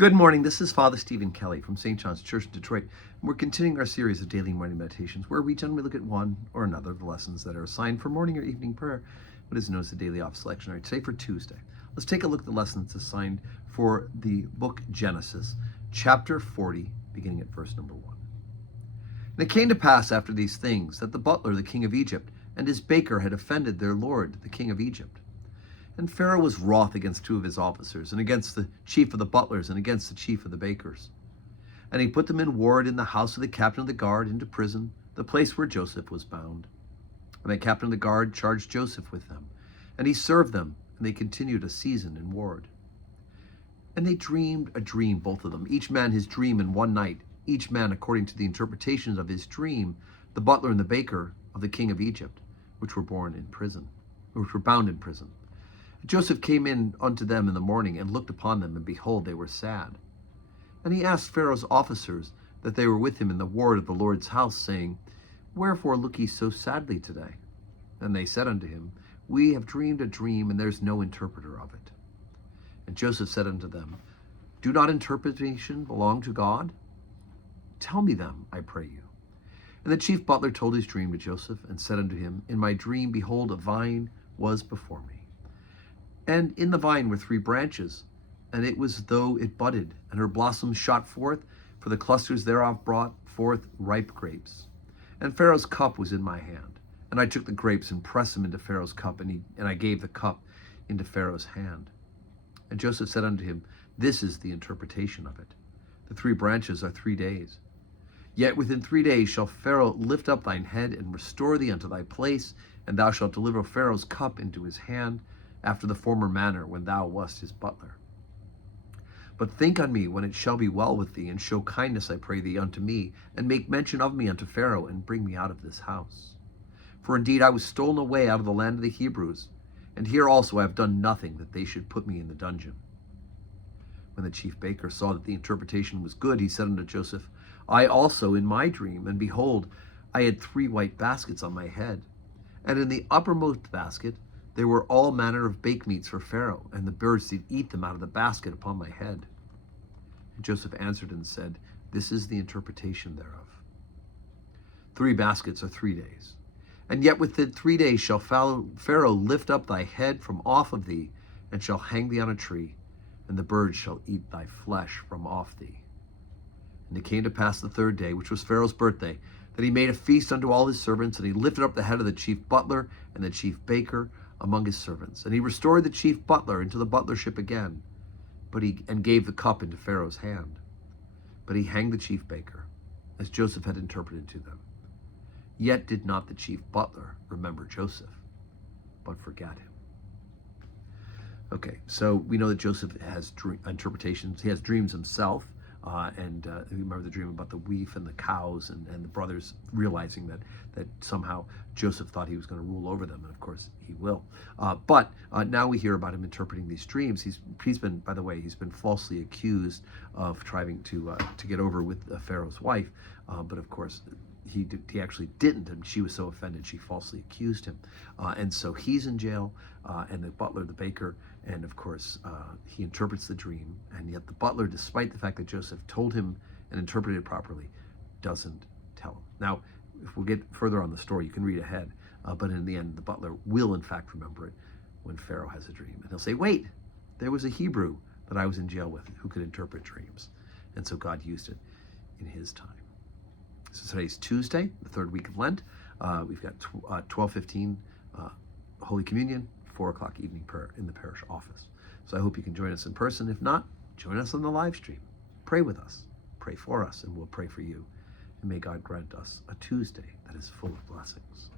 Good morning. This is Father Stephen Kelly from St. John's Church in Detroit. And we're continuing our series of daily morning meditations where we generally look at one or another of the lessons that are assigned for morning or evening prayer, what is known as the daily office lectionary. Today for Tuesday, let's take a look at the lessons assigned for the book Genesis, chapter 40, beginning at verse number 1. And it came to pass after these things that the butler, the king of Egypt, and his baker had offended their lord, the king of Egypt. And Pharaoh was wroth against two of his officers, and against the chief of the butlers, and against the chief of the bakers. And he put them in ward in the house of the captain of the guard into prison, the place where Joseph was bound. And the captain of the guard charged Joseph with them, and he served them, and they continued a season in ward. And they dreamed a dream, both of them, each man his dream in one night, each man according to the interpretations of his dream, the butler and the baker of the king of Egypt, which were bound in prison. Joseph came in unto them in the morning, and looked upon them, and behold, they were sad. And he asked Pharaoh's officers that they were with him in the ward of the Lord's house, saying, Wherefore look ye so sadly today? And they said unto him, We have dreamed a dream, and there is no interpreter of it. And Joseph said unto them, Do not interpretation belong to God? Tell me them, I pray you. And the chief butler told his dream to Joseph, and said unto him, In my dream, behold, a vine was before me. And in the vine were 3 branches, and it was as though it budded, and her blossoms shot forth, for the clusters thereof brought forth ripe grapes. And Pharaoh's cup was in my hand, and I took the grapes and pressed them into Pharaoh's cup, and I gave the cup into Pharaoh's hand. And Joseph said unto him, This is the interpretation of it. The 3 branches are 3 days. Yet within 3 days shall Pharaoh lift up thine head, and restore thee unto thy place, and thou shalt deliver Pharaoh's cup into his hand, after the former manner when thou wast his butler. But think on me when it shall be well with thee, and show kindness, I pray thee, unto me, and make mention of me unto Pharaoh, and bring me out of this house. For indeed I was stolen away out of the land of the Hebrews, and here also I have done nothing that they should put me in the dungeon. When the chief baker saw that the interpretation was good, he said unto Joseph, I also in my dream, and behold, I had 3 white baskets on my head, and in the uppermost basket there were all manner of baked meats for Pharaoh, and the birds did eat them out of the basket upon my head. And Joseph answered and said, This is the interpretation thereof. 3 baskets are 3 days. And yet within 3 days shall Pharaoh lift up thy head from off of thee, and shall hang thee on a tree, and the birds shall eat thy flesh from off thee. And it came to pass the 3rd day, which was Pharaoh's birthday, that he made a feast unto all his servants, and he lifted up the head of the chief butler and the chief baker among his servants. And he restored the chief butler into the butlership again, and gave the cup into Pharaoh's hand. But he hanged the chief baker, as Joseph had interpreted to them. Yet did not the chief butler remember Joseph, but forgat him. Okay, so we know that Joseph has interpretations. He has dreams himself. Remember the dream about the wheat and the cows, and the brothers realizing that somehow Joseph thought he was going to rule over them, and of course he will. But now we hear about him interpreting these dreams. He's been, by the way, he's been falsely accused of trying to get over with Pharaoh's wife, but of course he actually didn't, and she was so offended she falsely accused him, and so he's in jail, and the butler, the baker, and of course he interprets the dream, and yet the butler, despite the fact that Joseph told him and interpreted it properly, doesn't tell him. Now, if we'll get further on the story, you can read ahead, but in the end, the butler will in fact remember it when Pharaoh has a dream, and he'll say, wait, there was a Hebrew that I was in jail with who could interpret dreams, and so God used it in his time. So today's Tuesday, the 3rd week of Lent. We've got 12:15 Holy Communion, 4 o'clock evening prayer in the parish office. So I hope you can join us in person. If not, join us on the live stream. Pray with us, pray for us, and we'll pray for you. And may God grant us a Tuesday that is full of blessings.